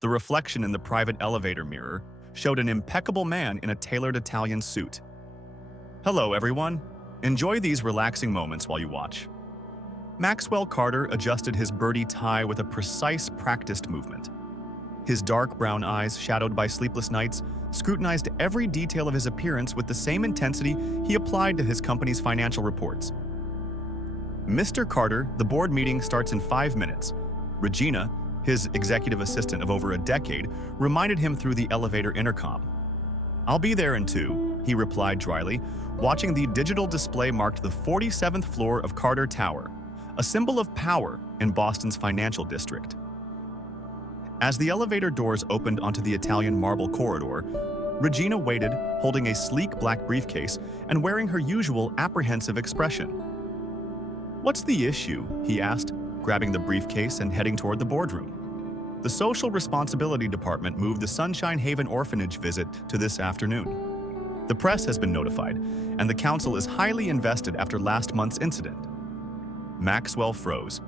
The reflection in the private elevator mirror showed an impeccable man in a tailored Italian suit. Hello, everyone. Enjoy these relaxing moments while you watch. Maxwell Carter adjusted his burdy tie with a precise, practiced movement. His dark brown eyes, shadowed by sleepless nights, scrutinized every detail of his appearance with the same intensity he applied to his company's financial reports. Mr. Carter, the board meeting starts in 5 minutes. Regina, his executive assistant of over a decade, reminded him through the elevator intercom. I'll be there in 2, he replied dryly, watching the digital display marked the 47th floor of Carter Tower, a symbol of power in Boston's financial district. As the elevator doors opened onto the Italian marble corridor, Regina waited, holding a sleek black briefcase and wearing her usual apprehensive expression. What's the issue? He asked, grabbing the briefcase and heading toward the boardroom. The Social Responsibility Department moved the Sunshine Haven Orphanage visit to this afternoon. The press has been notified, and the council is highly invested after last month's incident. Maxwell froze.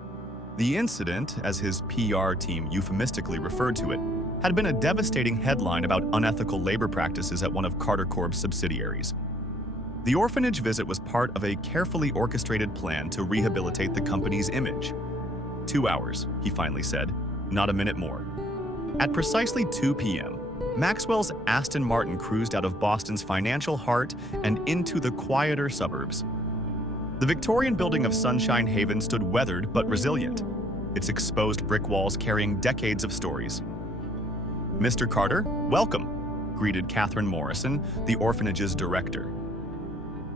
The incident, as his PR team euphemistically referred to it, had been a devastating headline about unethical labor practices at one of Carter Corp's subsidiaries. The orphanage visit was part of a carefully orchestrated plan to rehabilitate the company's image. 2 hours, he finally said, not a minute more. At precisely 2 p.m., Maxwell's Aston Martin cruised out of Boston's financial heart and into the quieter suburbs. The Victorian building of Sunshine Haven stood weathered but resilient, its exposed brick walls carrying decades of stories. Mr. Carter, welcome, greeted Catherine Morrison, the orphanage's director.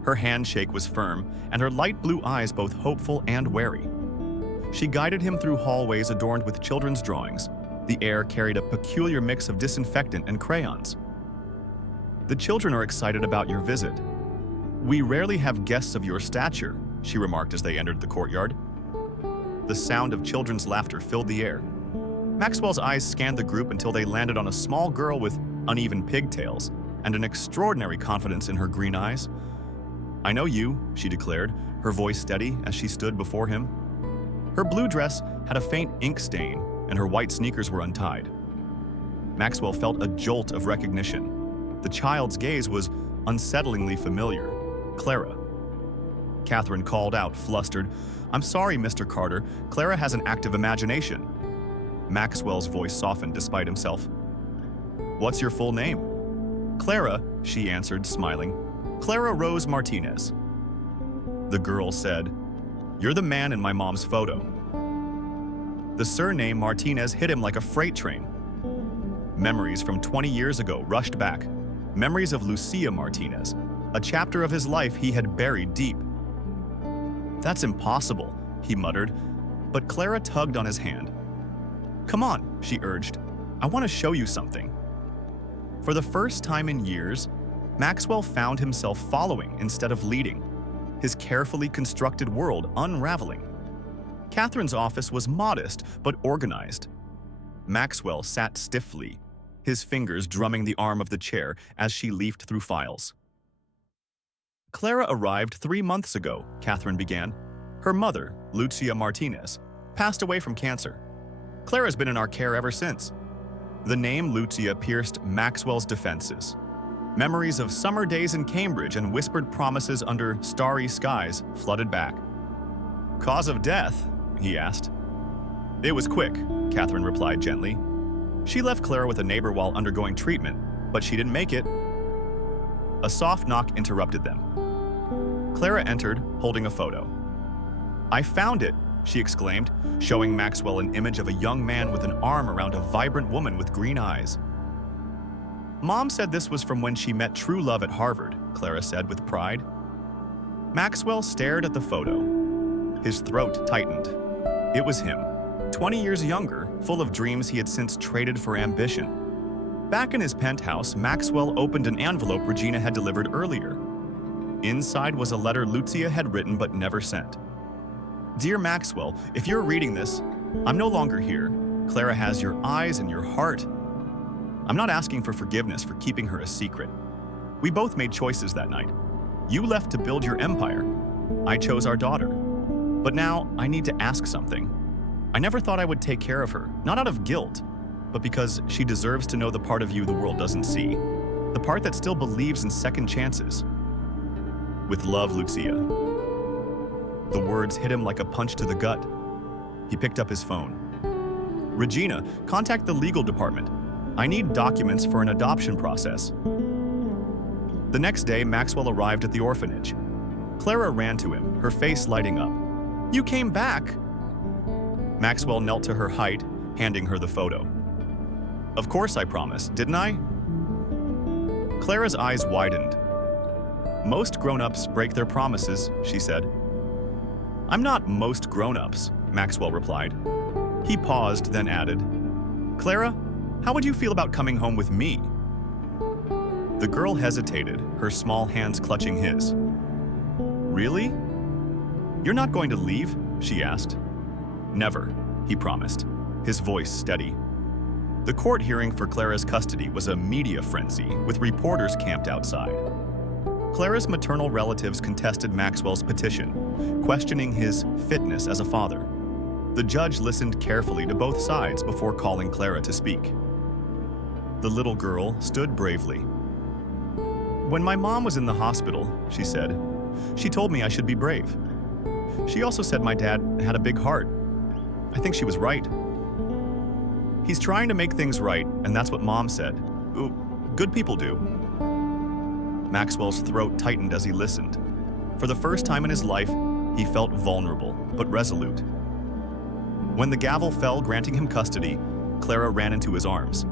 Her handshake was firm, and her light blue eyes both hopeful and wary. She guided him through hallways adorned with children's drawings. The air carried a peculiar mix of disinfectant and crayons. The children are excited about your visit. We rarely have guests of your stature, she remarked as they entered the courtyard. The sound of children's laughter filled the air. Maxwell's eyes scanned the group until they landed on a small girl with uneven pigtails and an extraordinary confidence in her green eyes. I know you, she declared, her voice steady as she stood before him. Her blue dress had a faint ink stain, and her white sneakers were untied. Maxwell felt a jolt of recognition. The child's gaze was unsettlingly familiar. Clara. Catherine called out, flustered, I'm sorry, Mr. Carter. Clara has an active imagination. Maxwell's voice softened despite himself. What's your full name? Clara, she answered, smiling. Clara Rose Martinez. The girl said, You're the man in my mom's photo. The surname Martinez hit him like a freight train. Memories from 20 years ago rushed back. Memories of Lucia Martinez, a chapter of his life he had buried deep. That's impossible, he muttered, but Clara tugged on his hand. Come on, she urged. I want to show you something. For the first time in years, Maxwell found himself following instead of leading, his carefully constructed world unraveling. Catherine's office was modest but organized. Maxwell sat stiffly, his fingers drumming the arm of the chair as she leafed through files. Clara arrived 3 months ago, Catherine began. Her mother, Lucia Martinez, passed away from cancer. Clara's been in our care ever since. The name Lucia pierced Maxwell's defenses. Memories of summer days in Cambridge and whispered promises under starry skies flooded back. Cause of death? He asked. It was quick, Catherine replied gently. She left Clara with a neighbor while undergoing treatment, but she didn't make it. A soft knock interrupted them. Clara entered, holding a photo. I found it, she exclaimed, showing Maxwell an image of a young man with an arm around a vibrant woman with green eyes. Mom said this was from when she met true love at Harvard, Clara said with pride. Maxwell stared at the photo. His throat tightened. It was him, 20 years younger, full of dreams he had since traded for ambition. Back in his penthouse, Maxwell opened an envelope Regina had delivered earlier. Inside was a letter Lucia had written but never sent. Dear Maxwell, if you're reading this, I'm no longer here. Clara has your eyes and your heart. I'm not asking for forgiveness for keeping her a secret. We both made choices that night. You left to build your empire. I chose our daughter. But now I need to ask something. I never thought I would take care of her, not out of guilt, but because she deserves to know the part of you the world doesn't see. The part that still believes in second chances. With love, Lucia. The words hit him like a punch to the gut. He picked up his phone. Regina, contact the legal department. I need documents for an adoption process. The next day, Maxwell arrived at the orphanage. Clara ran to him, her face lighting up. You came back! Maxwell knelt to her height, handing her the photo. Of course I promised, didn't I? Clara's eyes widened. Most grown-ups break their promises, she said. I'm not most grown-ups, Maxwell replied. He paused, then added, Clara, how would you feel about coming home with me? The girl hesitated, her small hands clutching his. Really? You're not going to leave? She asked. Never, he promised, his voice steady. The court hearing for Clara's custody was a media frenzy, with reporters camped outside. Clara's maternal relatives contested Maxwell's petition, questioning his fitness as a father. The judge listened carefully to both sides before calling Clara to speak. The little girl stood bravely. When my mom was in the hospital, she said, she told me I should be brave. She also said my dad had a big heart. I think she was right. He's trying to make things right, and that's what Mom said. Ooh, good people do. Maxwell's throat tightened as he listened. For the first time in his life, he felt vulnerable, but resolute. When the gavel fell granting him custody, Clara ran into his arms.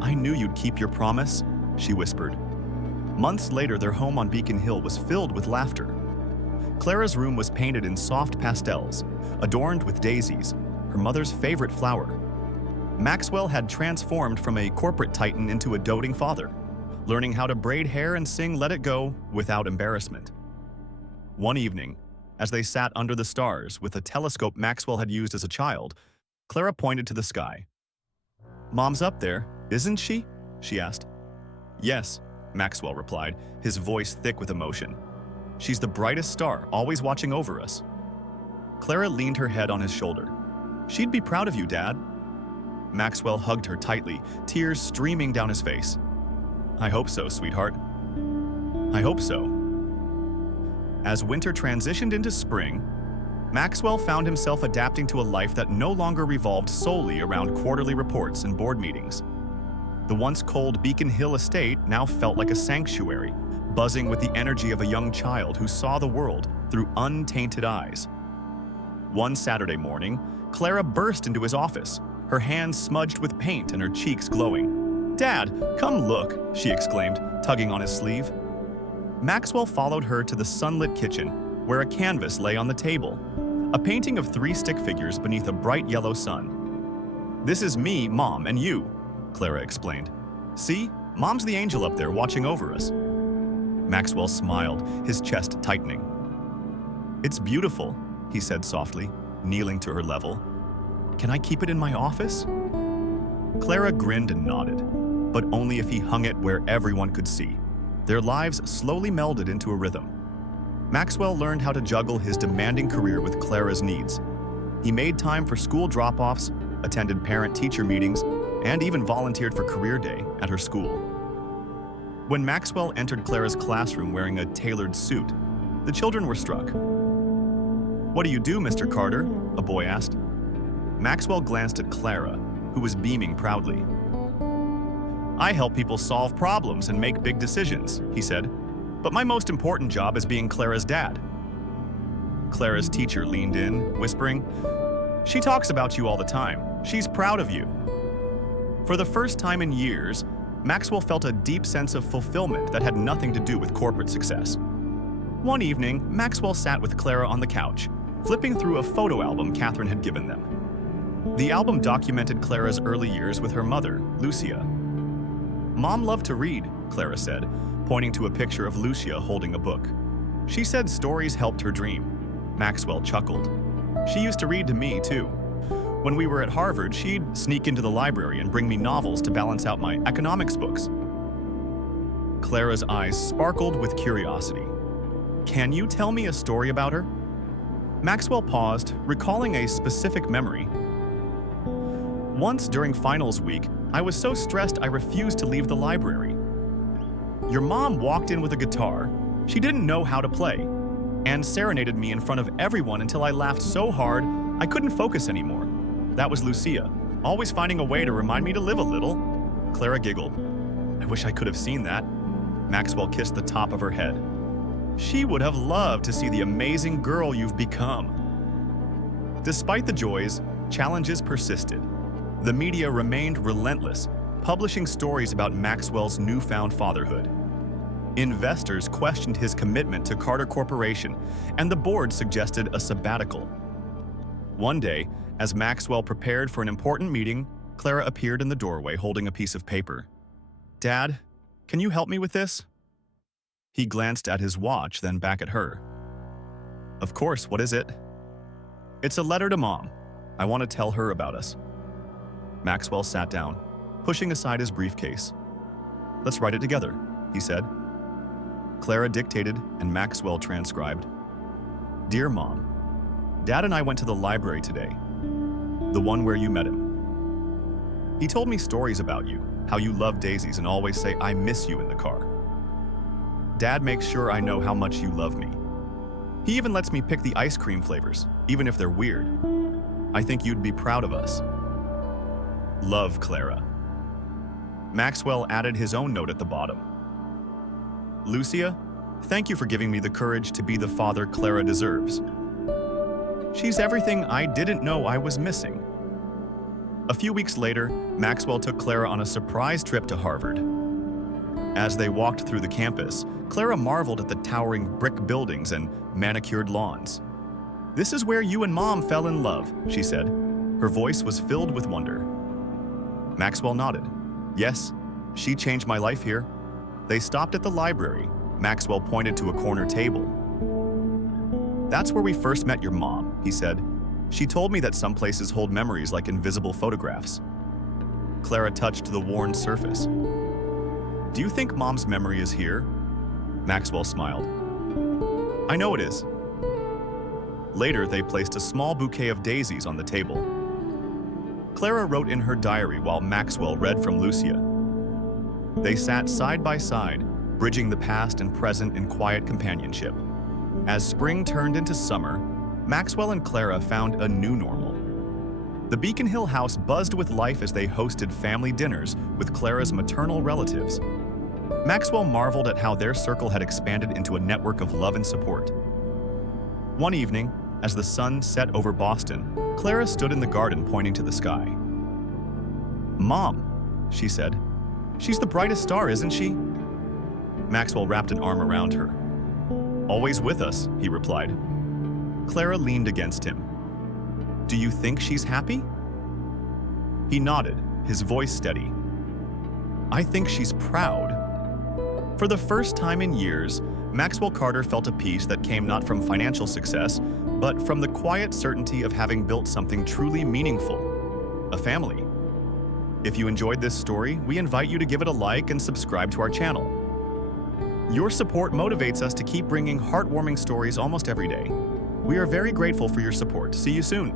I knew you'd keep your promise, she whispered. Months later, their home on Beacon Hill was filled with laughter. Clara's room was painted in soft pastels, adorned with daisies, her mother's favorite flower. Maxwell had transformed from a corporate titan into a doting father, learning how to braid hair and sing Let It Go without embarrassment. One evening, as they sat under the stars with a telescope Maxwell had used as a child, Clara pointed to the sky. Mom's up there, isn't she? She asked. Yes, Maxwell replied, his voice thick with emotion. She's the brightest star, always watching over us. Clara leaned her head on his shoulder. She'd be proud of you, Dad. Maxwell hugged her tightly, tears streaming down his face. I hope so, sweetheart. I hope so. As winter transitioned into spring, Maxwell found himself adapting to a life that no longer revolved solely around quarterly reports and board meetings. The once cold Beacon Hill estate now felt like a sanctuary, buzzing with the energy of a young child who saw the world through untainted eyes. One Saturday morning, Clara burst into his office, her hands smudged with paint and her cheeks glowing. Dad, come look, she exclaimed, tugging on his sleeve. Maxwell followed her to the sunlit kitchen, where a canvas lay on the table, a painting of 3 stick figures beneath a bright yellow sun. This is me, Mom, and you, Clara explained. See, Mom's the angel up there watching over us. Maxwell smiled, his chest tightening. It's beautiful, he said softly, kneeling to her level. Can I keep it in my office? Clara grinned and nodded, but only if he hung it where everyone could see. Their lives slowly melded into a rhythm. Maxwell learned how to juggle his demanding career with Clara's needs. He made time for school drop-offs, attended parent-teacher meetings, and even volunteered for career day at her school. When Maxwell entered Clara's classroom wearing a tailored suit, the children were struck. What do you do, Mr. Carter? A boy asked. Maxwell glanced at Clara, who was beaming proudly. I help people solve problems and make big decisions, he said, but my most important job is being Clara's dad. Clara's teacher leaned in, whispering, She talks about you all the time. She's proud of you. For the first time in years, Maxwell felt a deep sense of fulfillment that had nothing to do with corporate success. One evening, Maxwell sat with Clara on the couch, flipping through a photo album Catherine had given them. The album documented Clara's early years with her mother, Lucia. Mom loved to read, Clara said, pointing to a picture of Lucia holding a book. She said stories helped her dream. Maxwell chuckled. She used to read to me, too. When we were at Harvard, she'd sneak into the library and bring me novels to balance out my economics books. Clara's eyes sparkled with curiosity. Can you tell me a story about her? Maxwell paused, recalling a specific memory. Once during finals week, I was so stressed I refused to leave the library. Your mom walked in with a guitar. She didn't know how to play, and serenaded me in front of everyone until I laughed so hard I couldn't focus anymore. That was Lucia, always finding a way to remind me to live a little. Clara giggled. I wish I could have seen that. Maxwell kissed the top of her head. She would have loved to see the amazing girl you've become. Despite the joys, challenges persisted. The media remained relentless, publishing stories about Maxwell's newfound fatherhood. Investors questioned his commitment to Carter Corporation, and the board suggested a sabbatical. One day, as Maxwell prepared for an important meeting, Clara appeared in the doorway holding a piece of paper. Dad, can you help me with this? He glanced at his watch, then back at her. Of course, what is it? It's a letter to Mom. I want to tell her about us. Maxwell sat down, pushing aside his briefcase. Let's write it together, he said. Clara dictated and Maxwell transcribed. Dear Mom, Dad and I went to the library today, the one where you met him. He told me stories about you, how you love daisies and always say, I miss you in the car. Dad makes sure I know how much you love me. He even lets me pick the ice cream flavors, even if they're weird. I think you'd be proud of us. Love, Clara. Maxwell added his own note at the bottom. Lucia, thank you for giving me the courage to be the father Clara deserves. She's everything I didn't know I was missing. A few weeks later, Maxwell took Clara on a surprise trip to Harvard. As they walked through the campus, Clara marveled at the towering brick buildings and manicured lawns. This is where you and Mom fell in love, she said. Her voice was filled with wonder. Maxwell nodded. Yes, she changed my life here. They stopped at the library. Maxwell pointed to a corner table. That's where we first met your mom, he said. She told me that some places hold memories like invisible photographs. Clara touched the worn surface. Do you think Mom's memory is here? Maxwell smiled. I know it is. Later, they placed a small bouquet of daisies on the table. Clara wrote in her diary while Maxwell read from Lucia. They sat side by side, bridging the past and present in quiet companionship. As spring turned into summer, Maxwell and Clara found a new normal. The Beacon Hill house buzzed with life as they hosted family dinners with Clara's maternal relatives. Maxwell marveled at how their circle had expanded into a network of love and support. One evening, as the sun set over Boston, Clara stood in the garden pointing to the sky. Mom, she said. She's the brightest star, isn't she? Maxwell wrapped an arm around her. Always with us, he replied. Clara leaned against him. Do you think she's happy? He nodded, his voice steady. I think she's proud. For the first time in years, Maxwell Carter felt a peace that came not from financial success, but from the quiet certainty of having built something truly meaningful, a family. If you enjoyed this story, we invite you to give it a like and subscribe to our channel. Your support motivates us to keep bringing heartwarming stories almost every day. We are very grateful for your support. See you soon.